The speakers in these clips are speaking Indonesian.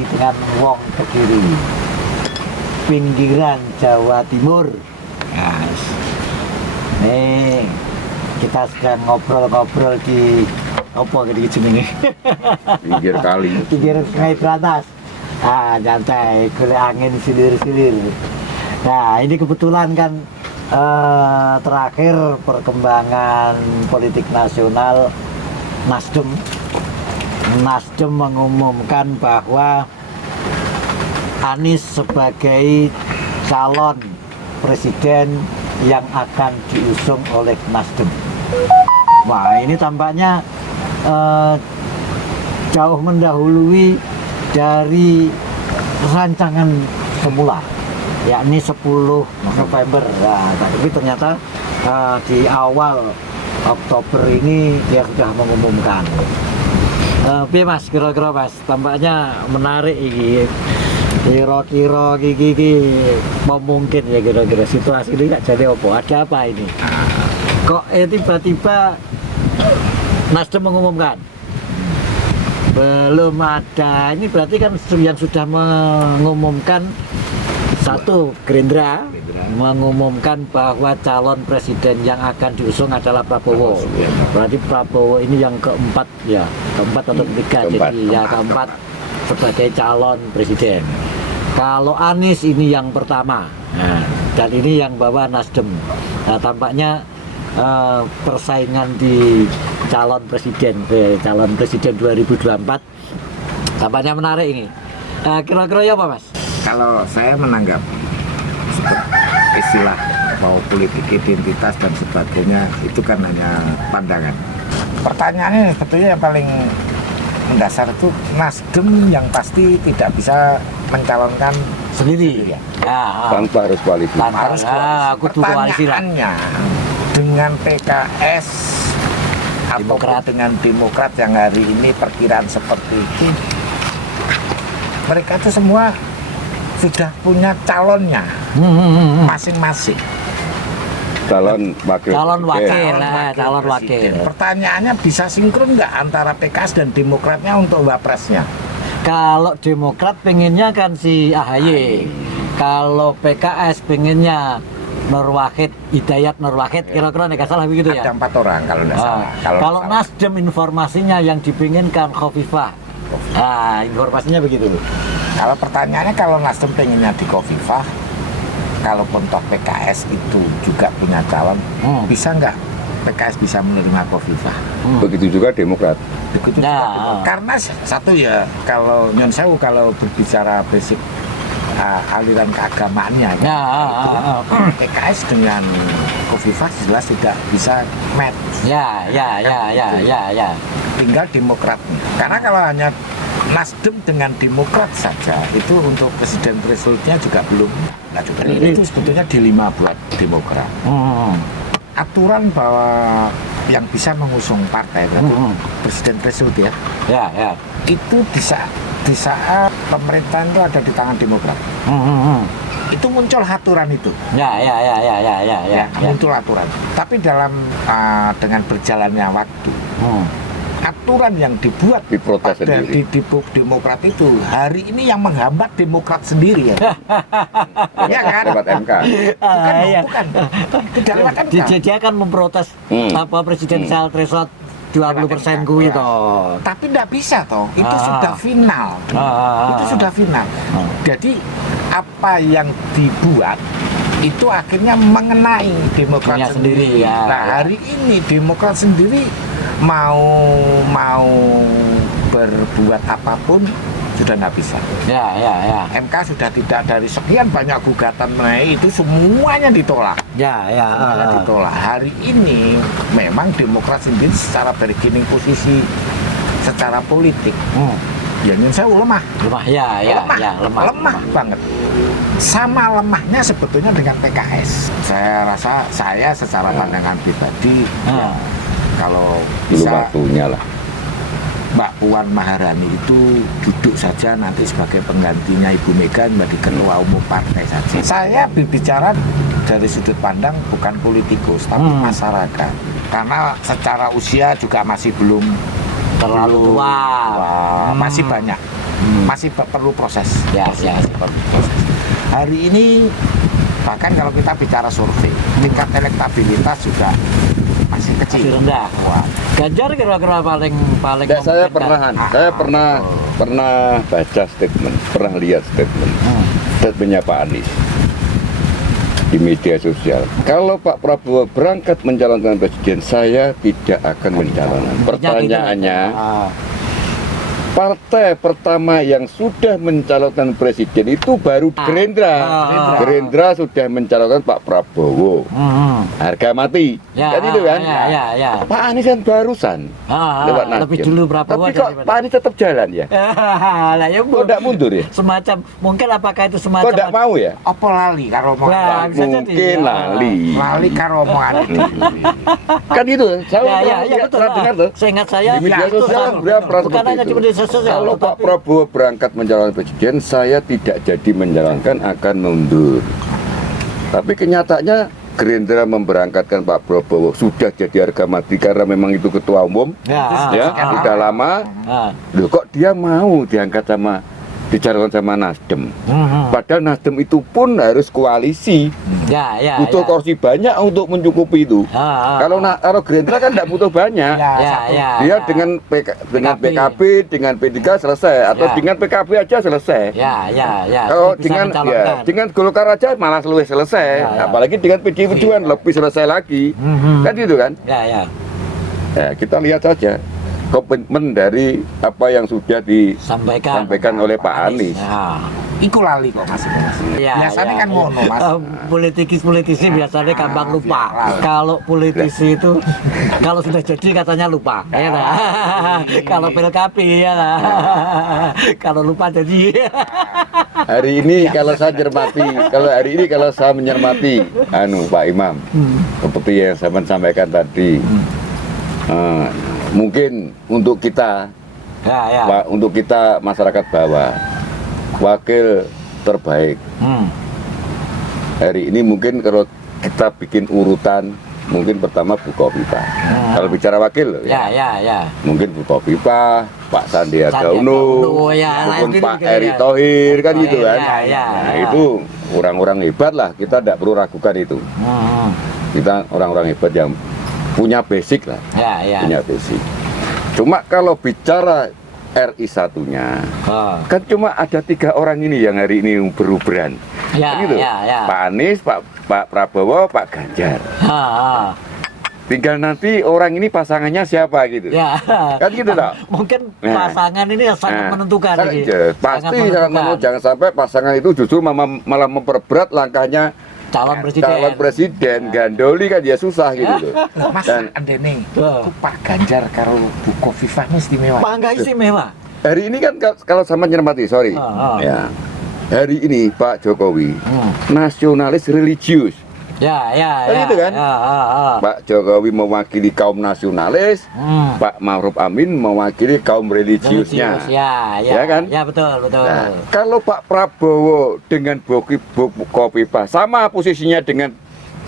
lagi dengan Wong Kediri, pinggiran Jawa Timur. Yes. Nih kita sedang ngobrol-ngobrol di apa gitu jenenge? Pinggir kali. Pinggir Sungai Berantas. Nyantai, golek angin silir-silir. Nah, ini kebetulan kan terakhir perkembangan politik nasional, Nasdem mengumumkan bahwa Anies sebagai calon presiden yang akan diusung oleh Nasdem. Wah, ini tampaknya jauh mendahului dari rancangan semula, yakni 10 November. Nah, tapi ternyata di awal Oktober ini dia sudah mengumumkan. Tapi Mas, kira-kira Mas, tampaknya menarik ini. Kira-kira gigi mungkin ya kira-kira situasi ini nggak jadi apa? Ada apa ini? Kok tiba-tiba Nasdem mengumumkan? Belum ada. Ini berarti kan yang sudah mengumumkan satu, Gerindra mengumumkan bahwa calon presiden yang akan diusung adalah Prabowo. Berarti Prabowo ini yang keempat ya, keempat atau ketiga, jadi ya keempat sebagai calon presiden. Kalau Anies ini yang pertama, nah, dan ini yang bawa Nasdem. Nah, tampaknya persaingan di calon presiden 2024 tampaknya menarik ini. Kira-kira ya apa Mas? Kalau saya menanggap istilah mau politik identitas dan sebagainya itu kan hanya pandangan. Pertanyaannya sebetulnya yang paling mendasar itu Nasdem yang pasti tidak bisa mencalonkan Sendiri ya. Tanpa harus koalisi. Harus pertanyaannya dengan PKS Demokrat. ataupun dengan Demokrat yang hari ini perkiraan seperti itu, mereka itu semua sudah punya calonnya masing-masing. Calon wakil. Calon wakil. Pertanyaannya bisa sinkron nggak antara PKS dan Demokratnya untuk wapresnya? Kalau Demokrat pengennya kan si AHY. Kalau PKS pengennya Hidayat Nur Wahid, kira-kira nggak salah begitu ya? Ada 4 orang kalau nggak salah. Kalau Nasdem informasinya yang dipinginkan Khofifah. Informasinya begitu. Kalau pertanyaannya kalau Nasdem pengennya di Khofifah, kalaupun toh PKS itu juga punya calon, bisa nggak PKS bisa menerima Khofifah? Begitu juga Demokrat. Begitu juga Demokrat. Karena satu ya, kalau Nyon Sewu kalau berbicara basic aliran keagamaannya, PKS dengan Khofifah jelas tidak bisa match. Ya. Tinggal Demokratnya. Karena kalau hanya Nasdem dengan Demokrat saja itu untuk presiden thresholdnya juga belum. Nah, juga itu sebetulnya dilema buat Demokrat. Aturan bahwa yang bisa mengusung partai presiden threshold ya. Itu di saat pemerintahan itu ada di tangan Demokrat. Itu muncul aturan itu. Muncul aturan. Tapi dalam dengan berjalannya waktu, aturan yang dibuat Diprotes pada sendiri. di Demokrat itu hari ini yang menghambat Demokrat sendiri ya. Ya kan? Lewat MK. Bukan. Tidak lewat MK. Dia akan memprotes apa presidensial threshold 20% gue toh. Tapi tidak bisa toh. Itu sudah final. Itu sudah final. Jadi apa yang dibuat itu akhirnya mengenai Demokrat sendiri. Nah, hari ini Demokrat sendiri mau berbuat apapun sudah nggak bisa. MK sudah tidak, dari sekian banyak gugatan mengenai itu semuanya ditolak. Semuanya ditolak. Hari ini memang Demokrat sendiri secara bargaining posisi secara politik ya Nyon Sewu lemah banget. Sama lemahnya sebetulnya dengan PKS. Saya rasa secara pandangan pribadi kalau Belum bisa waktunya lah. Mbak Puan Maharani itu duduk saja nanti sebagai penggantinya Ibu Mega menjadi ketua umum partai saja. Saya berbicara dari sudut pandang bukan politikus tapi masyarakat. Karena secara usia juga masih belum Terlalu tua. Masih banyak masih perlu proses. Ya, ya. Masih perlu proses. Hari ini bahkan kalau kita bicara survei, tingkat elektabilitas juga masih kecil. Masih rendah. Wah. Ganjar kira-kira paling Nggak, saya memungkinkan. pernah baca statement, pernah lihat statementnya Pak Anies di media sosial. Kalau Pak Prabowo berangkat mencalonkan presiden, saya tidak akan mencalonkan. Pertanyaannya, partai pertama yang sudah mencalonkan presiden itu baru Gerindra. Gerindra sudah mencalonkan Pak Prabowo. Harga mati. Ya, Kan itu kan? ya. Pak Anies kan barusan lewat Lebih Nasdem. dulu Prabowo. Tapi kok Pak Anies tetap jalan ya? Lah ya Kok tidak mundur ya? semacam mungkin apakah itu Kok semacam tidak mau ya? Apa lali karo mau Nah, bisa jadi. Mungkin lali. lali karo omongan itu. Kan gitu. Saya ya betul. pernah dengar tuh. Seingat saya Di media itu sosial sama. beliau pernah Bukan seperti hanya di itu. media sosial. Kalau Pak tetapi- Prabowo berangkat mencalonkan presiden, saya tidak jadi mencalonkan, akan mundur. Tapi kenyataannya Gerindra memberangkatkan Pak Prabowo sudah jadi harga mati karena memang itu ketua umum, ya sudah lama. Loh kok dia mau diangkat sama dicalonkan sama Nasdem? Padahal Nasdem itu pun harus koalisi, Ya. butuh kursi banyak untuk mencukupi itu. Kalau Gerindra kan tidak butuh banyak. Dia dengan PKB, dengan P3 selesai, atau Ya. dengan PKB aja selesai. Ya. Kalau Bisa dengan mencalonkan. dengan Golkar aja malah lebih selesai, Ya. apalagi dengan PDI Perjuangan lebih selesai lagi, kan gitu kan? Ya. Ya, kita lihat saja komitmen dari apa yang sudah disampaikan oleh Pak Anies. Ya. Iku lali kok Mas. Biasanya kan ngono Mas. Politisi biasanya gampang lupa. Kalau politisi itu kalau sudah jadi katanya lupa, ya lah. Kalau PKB ya lah. Kalau lupa jadi. Hari ini kalau saya mencermati, Pak Imam, seperti yang saya sampaikan tadi, mungkin untuk kita, Ya. untuk kita masyarakat bawah, wakil terbaik hari ini mungkin kalau kita bikin urutan, mungkin pertama Bukofifah. Kalau bicara wakil, Ya. mungkin Bukofifah, Pak Sandiaga Sandiaga Uno, Uno, ya, maupun itu Pak juga, Erick ya. Thohir, kan gitu kan. Ya. Nah, itu orang-orang hebat lah, kita tidak perlu ragukan itu. Kita orang-orang hebat yang punya basic lah, Ya. punya basic. Cuma kalau bicara RI satunya, kan cuma ada 3 orang ini yang hari ini beruberan. Ya. Kan gitu? Pak Anies, Pak Prabowo, Pak Ganjar. Tinggal nanti orang ini pasangannya siapa gitu. Ya. Kan gitu loh. Mungkin Nah. pasangan ini sangat menentukan. ini. Pasti sangat menentukan. Jangan sampai pasangan itu justru malah memperberat langkahnya Calon presiden. gandoli kan ya susah gitu loh. Mas Dan Andene, itu Pak Ganjar karo Bukofifah ini istimewa. Pak enggak istimewa. hari ini kan kalau sama nyermati, sorry. Ya. Hari ini Pak Jokowi nasionalis religius. Ya. Kan gitu kan? Pak Jokowi mewakili kaum nasionalis, Pak Ma'ruf Amin mewakili kaum religiusnya. Ya kan? Ya betul. Nah, kalau Pak Prabowo dengan Bukofifah sama posisinya dengan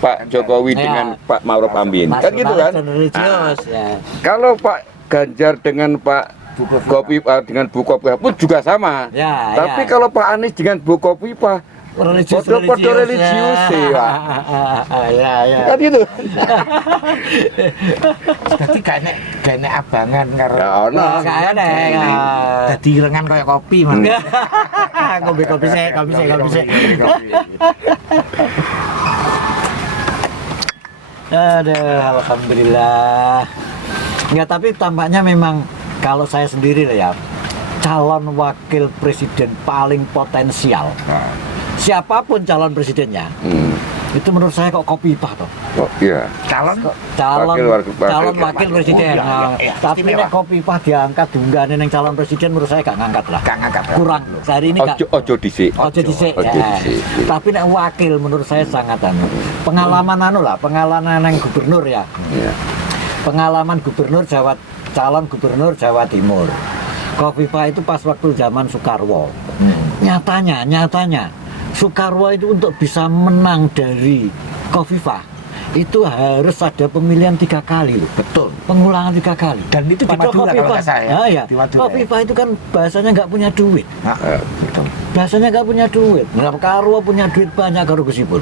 Pak Jokowi dengan Pak Ma'ruf Amin, kan gitu kan? Religius, ya. Kalau Pak Ganjar dengan Pak Bukofifah pun juga sama. Ya. Tapi kalau Pak Anies dengan Bukofifah, podo religius sih, Pak. Ya. Kan gitu. Dadi gak enek abangan karo. Ya ono. Gak ada. Dadi rengan kayak kopi Mas. Kopi sih. Aduh, alhamdulillah. Enggak, tapi tampaknya memang kalau saya sendiri lah ya, calon wakil presiden paling potensial. Siapapun calon presidennya, itu menurut saya kok Khofifah toh. Oh, iya. Calon Wakil presiden. Tapi nek Khofifah diangkat diunggahne ning calon presiden menurut saya gak ngangkat lah. gak ngangkat. Kurang. Hari ini gak Ojo dhisik. Ojo dhisik. Ojo Ya. dhisik. Tapi nek wakil menurut saya sangat pengalaman pengalaman nang gubernur ya. Iya. Pengalaman calon gubernur Jawa Timur. Khofifah itu pas waktu zaman Soekarwo. Nyatanya Soekarwo itu untuk bisa menang dari Khofifah itu harus ada pemilihan 3 kali loh. Betul. Pengulangan 3 kali. Dan itu di Padahal Madura kalau Khofifah- nggak salah ya. Ah, ya. Di Madura. Khofifah itu kan bahasanya nggak punya duit. Nah, betul. Bahasanya nggak punya duit. Nah, Karwo punya duit banyak karo Gusipul.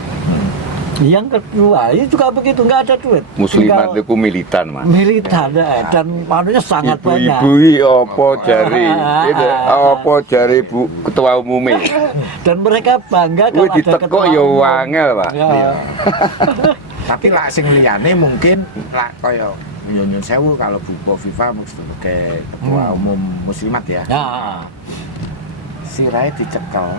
Yang kedua, ini juga begitu, nggak ada duit. Muslimat Tinggal itu militan, Mas. militan dan manunya sangat banyak. Ibu-ibu apa jari? Gitu. Apa jari Bu Ketua Umumnya? Dan mereka bangga Kuwi kalau ada diteko ketua ya umum. wangel, Pak. Ya. Tapi lah sing liyane mungkin lah kaya nyun sewu kalau Bu Khofifah sebagai ketua umum Muslimat ya. Ya. Sirahe dicekel,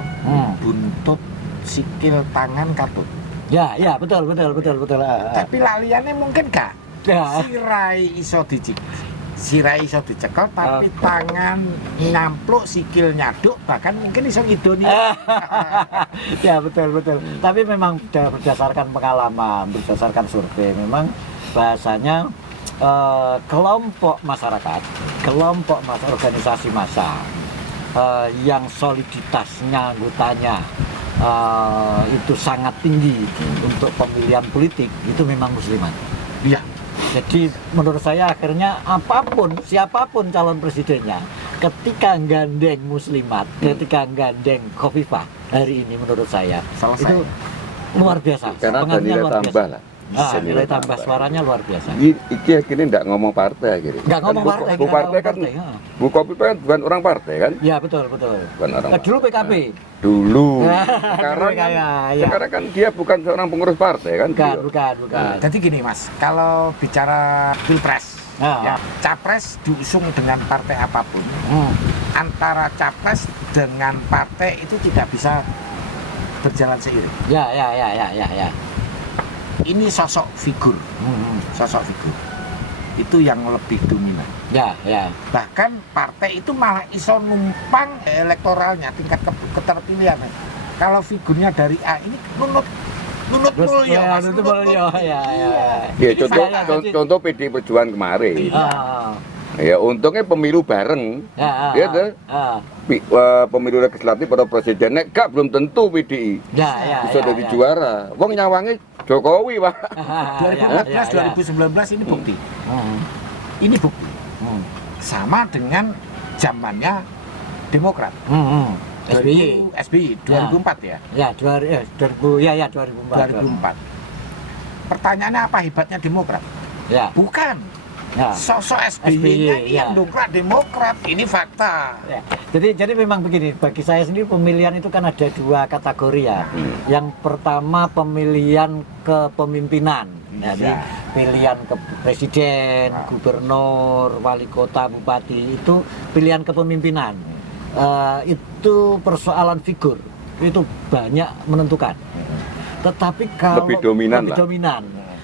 buntut, sikil, tangan, katut. Ya, ya, betul. Tapi laliannya mungkin gak. Ya. Sirai iso dicekel tapi tangan nyampluk, sikil nyaduk, bahkan mungkin iso ngidoni. Ya, betul. Tapi memang berdasarkan pengalaman, berdasarkan survei, memang bahasanya kelompok masyarakat, organisasi massa yang soliditasnya anggotanya itu sangat tinggi untuk pemilihan politik itu memang Muslimat. Iya. Jadi menurut saya akhirnya siapapun calon presidennya, ketika gandeng Muslimat, ketika gandeng Khofifah hari ini menurut saya Selesai. itu luar biasa. Karena ada Pengaruhnya nilai luar tambah biasa. lah. Nilai tambah suaranya luar biasa. Iki akhirnya enggak ngomong partai akhirnya. Nggak ngomong Kan partai, Bu nggak partai ngomong kan, partai, ha. Bu Khofifah kan bukan orang partai kan? Ya betul. Bukan orang Dulu PKB. Dulu. Dulu Sekarang kan dia bukan seorang pengurus partai kan? Bukan. Jadi gini Mas, kalau bicara pilpres, Ya. ya, capres diusung dengan partai apapun, antara capres dengan partai itu tidak bisa berjalan seiring. Ya. Ini sosok figur, itu yang lebih dominan. Ya. Bahkan partai itu malah iso numpang elektoralnya, tingkat keterpilihannya. Kalau figurnya dari A ini nunut mulya, Mas, itu nunut ya. Ya Jadi contoh PD Perjuangan kemarin. Ah, Ya untungnya pemilu bareng. ya. Ya tuh. Ah. Pemilu legislatif atau presiden nek gak belum tentu PDI Ya. bisa jadi juara. Wong nyawangi Jokowi, Pak. 2014, 2019 ini bukti. Ini bukti. Sama dengan zamannya Demokrat. SBY 2004 ya. Ya, 2004. 2004. Pertanyaannya apa hebatnya Demokrat? Ya. Bukan. Ya. Sosok SBY-nya ini ya. yang dongkrak Demokrat. Ini fakta. Ya. Jadi memang begini, bagi saya sendiri pemilihan itu kan ada 2 kategori ya. Yang pertama pemilihan kepemimpinan. Jadi pilihan ke presiden, gubernur, wali kota, bupati itu pilihan kepemimpinan. Itu persoalan figur itu banyak menentukan. Tetapi kalau Lebih dominan lah.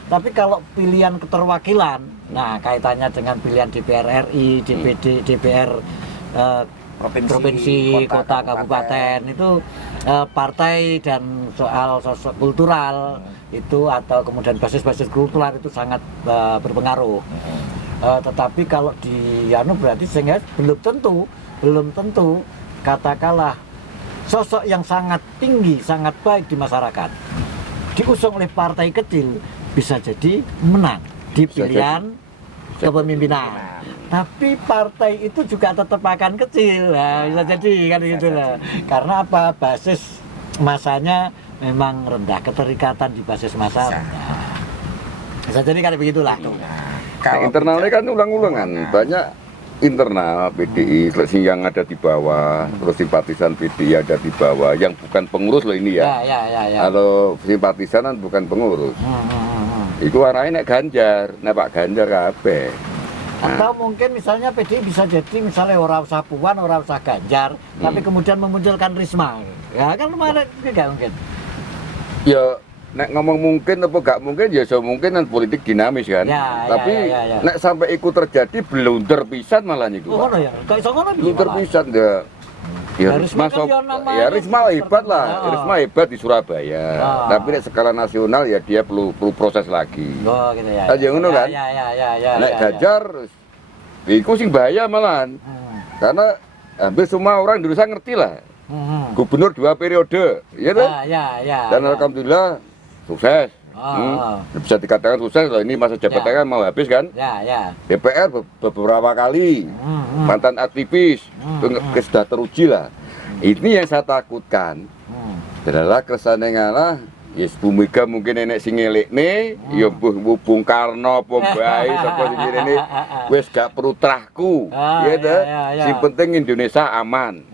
Tapi kalau pilihan keterwakilan, nah kaitannya dengan pilihan DPR RI, DPD, DPR provinsi, kota, kabupaten itu partai dan soal sosok kultural itu atau kemudian basis-basis kultural itu sangat berpengaruh. Tetapi kalau di berarti sehingga belum tentu katakanlah sosok yang sangat tinggi, sangat baik di masyarakat diusung oleh partai kecil bisa jadi menang di pilihan kepemimpinan. Tapi partai itu juga tetap akan kecil, bisa jadi kan gitu lah. Karena apa? Basis masanya memang rendah, keterikatan di basis massa rendah. Bisa jadi kan begitulah. Internalnya kan ulang-ulangan, banyak internal PDI yang ada di bawah, terus simpatisan PDI ada di bawah, yang bukan pengurus loh ini ya. Ya. Kalau simpatisan kan bukan pengurus. Itu arahnya nek Ganjar, nek Pak Ganjar kabeh. Atau mungkin misalnya PDI bisa jadi misalnya orang usah Puan, orang usah Ganjar, tapi kemudian memunculkan Risma. Ya kan lumayan juga mungkin. Ya nek ngomong mungkin apa gak mungkin ya so mungkin kan politik dinamis kan. Tapi nek sampai ikut terjadi blunder pisan malah niku. Oh ngono ya. Kok iso ngono Blunder pisan ya. Ya Risma Risma hebat lah. Risma hebat di Surabaya. Tapi nek skala nasional ya dia perlu proses lagi. Oh gitu ya. Aja ngono kan? Ya. Nek Ganjar iku sing bahaya malahan. Karena hampir semua orang Indonesia ngerti lah. Gubernur 2 periode, ya tuh. Ya. Dan alhamdulillah sukses. Bisa dikatakan sukses loh, ini masa jabatannya mau habis kan. Ya. DPR beberapa kali, mantan aktivis, sudah teruji lah. Ini yang saya takutkan adalah kesannya ngalah. Yes, Bu Mega mungkin nenek sing ngelekne, ya Bung Karno, Bung Bayi, sapa sing ngene wis gak perlu trahku. Ya toh. Sing penting Indonesia aman.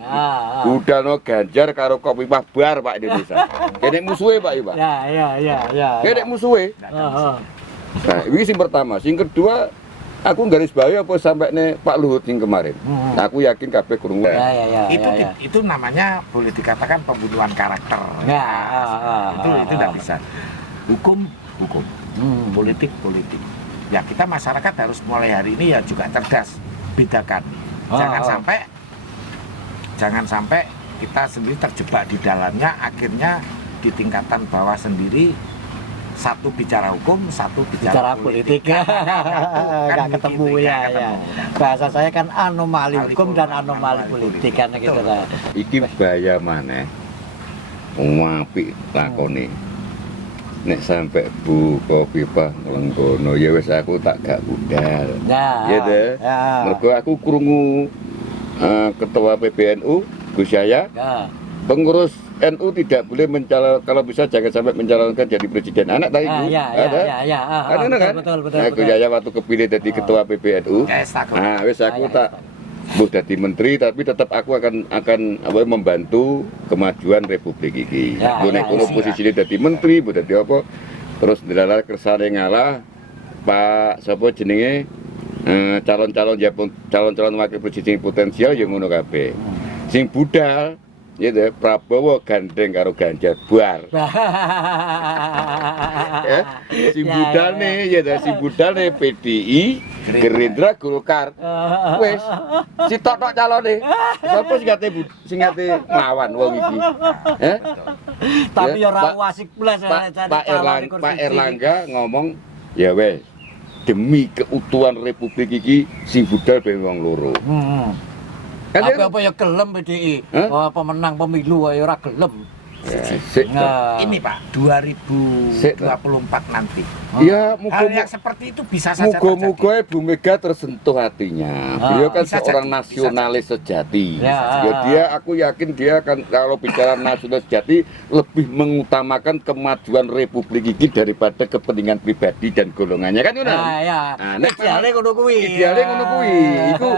Budalno Ganjar karo Kofifa bar Pak Indonesia. Kene musuhe Pak Iba. Ya. Kene musuhe. Nah, ini sing pertama, sing kedua aku garis bawahi apa sampai nih Pak Luhut yang kemarin. Nah, aku yakin kabeh krungu. Itu namanya boleh dikatakan pembunuhan karakter. Itu tidak bisa. Hukum, politik. Ya kita masyarakat harus mulai hari ini ya juga cerdas, bedakan. Jangan sampai kita sendiri terjebak di dalamnya, akhirnya di tingkatan bawah sendiri. Satu bicara hukum, satu bicara politik. Nggak ketemu ya. Bahasa saya kan anomali hukum dan anomali politik kan gitu lah. Iki bahaya maneh. Apik lakone. Nek sampai Bu Kofifa nglenggono ya wis aku tak gak budal. Ya deh. Mergo aku krungu ketua PBNU Gus Yahya. Pengurus NU tidak boleh kalau bisa jangan sampai mencalonkan jadi presiden anak tadi itu ada kan aku Yahya waktu kepilih jadi ketua PBNU nah wis aku tak buh jadi menteri tapi tetap aku akan membantu kemajuan republik ini nek kono posisine dadi menteri buh dadi apa terus ndelalah kersane ngalah Pak sapa jenenge calon wakil presiden potensial yang ngono kabeh sing budal ya deh, Prabowo gandeng karo Ganjar buar. Si budal nih, ya deh, si budal nih PDI, Gerindra, Golkar, wes, si tok calon nih, siapa sing ngate nglawan wong iki, Tapi ya ora asik plus Pak Erlangga ngomong, ya wes, demi keutuhan Republik iki, si budal ben wong loro. Apa ya gelem PDI? Pemenang pemilu ya ora gelem. Ini Pak 2024 nanti. Ya, hal yang seperti itu bisa saja muga-muga Bu Mega tersentuh hatinya. Beliau kan seorang nasionalis sejati. Ya, aku yakin dia akan kalau bicara nasionalis sejati lebih mengutamakan kemajuan Republik ini daripada kepentingan pribadi dan golongannya kan ngono. Nah, ideale ngono kuwi. Iku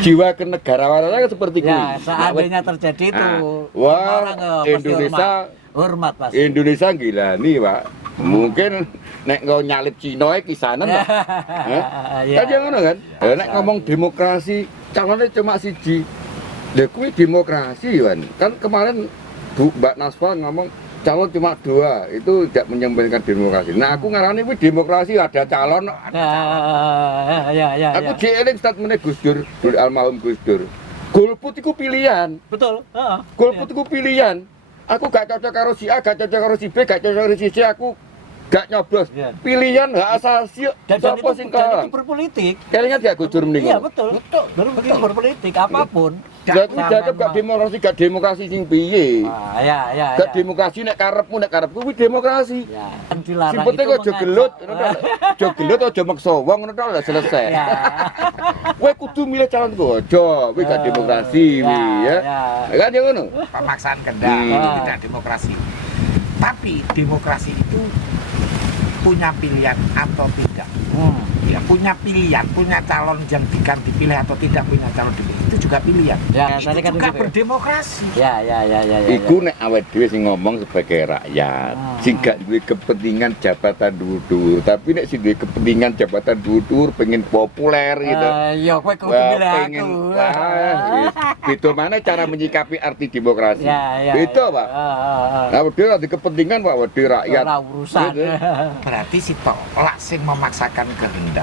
jiwa kenegarawanan seperti kuwi. Ya, seandainya terjadi itu. Wah, Indonesia hormat pasti. Indonesia gila nih Pak. Mungkin nek nggo nyalip Cina kisanan Pak. Kan yang ngono kan. Nek ngomong demokrasi calonnya cuma siji. Lha kuwi demokrasi kan kemarin Mbak Nasfa ngomong calon cuma 2 itu tidak menyampaikan demokrasi. Nah aku ngarani kuwi demokrasi ada calon. Aku jeeling statemente Gus Dur, almarhum Gus Dur. Golput iku pilihan. Betul. Golput iku pilihan. Aku gak cocok karo si A, gak cocok karo si B, gak cocok karo si C, aku gak nyoblos. Pilihan hak asasi dan itu berpolitik. Kalian ingat gak Gusdur meninggal? Iya betul. Berpolitik apapun. Gak demokrasi sing piye? Gak demokrasi nek karepmu kuwi demokrasi. Sing penting aja gelut, aja maksa wong ngono tok selesai. Kowe kudu milih calonku aja, kuwi gak demokrasi kuwi ya. Kan ya ngono. Pemaksaan kehendak itu tidak demokrasi. Tapi demokrasi itu punya pilihan atau tidak. Ya, punya pilihan, punya calon yang dipilih atau tidak punya calon dipilih itu juga pilihan. Itu kan juga berdemokrasi. Iku nek awake dhewe sing ngomong sebagai rakyat, sing gak duwe kepentingan jabatan dhuwur, tapi nek sing duwe kepentingan jabatan dhuwur pengen populer gitu. Ya kowe kudu milih aku. Beda mana cara menyikapi arti demokrasi. Beda, Pak. Nah, dia ada kepentingan Pak, wedi rakyat. Ora urusan. Berarti si tolak sing memaksakan kehendak.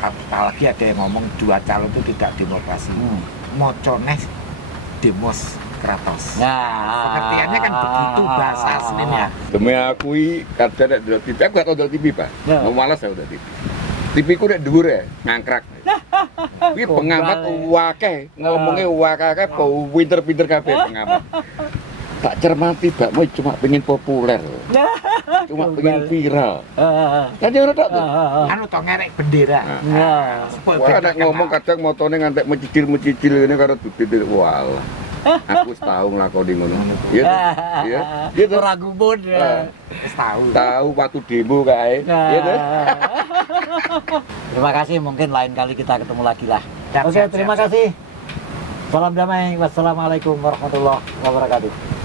Apalagi ada yang ngomong 2 calon itu tidak demokrasi. Mocone demos kratos. Pengertiannya kan begitu bahasa aslinya. Demi akui kadang nek delok TV, aku gak tau delok TV, Pak. Mau malas aku delok TV. TV ku nek dhuwur ya, ngangkrak. Kuwi pengamat akeh, ngomongnya akeh, pinter-pinter kabeh pengamat. tak cermati Mbak Moi cuma pengen populer, cuma pengen viral. Kan dia tak tuh. Anu to ngerek bendera. Wah, nek ngomong kadang motone ngantek mecicil-mecicil ini karo dudit wah. Aku wis tau nglakoni ngono. Iya. Iya. Iya tuh. Ora gumun. Wis tahu. Tahu waktu demo kae. Iya tuh. Terima kasih, mungkin lain kali kita ketemu lagi lah. Siap, Oke, siap, terima siap, siap. kasih. Salam damai. Wassalamualaikum warahmatullahi wabarakatuh.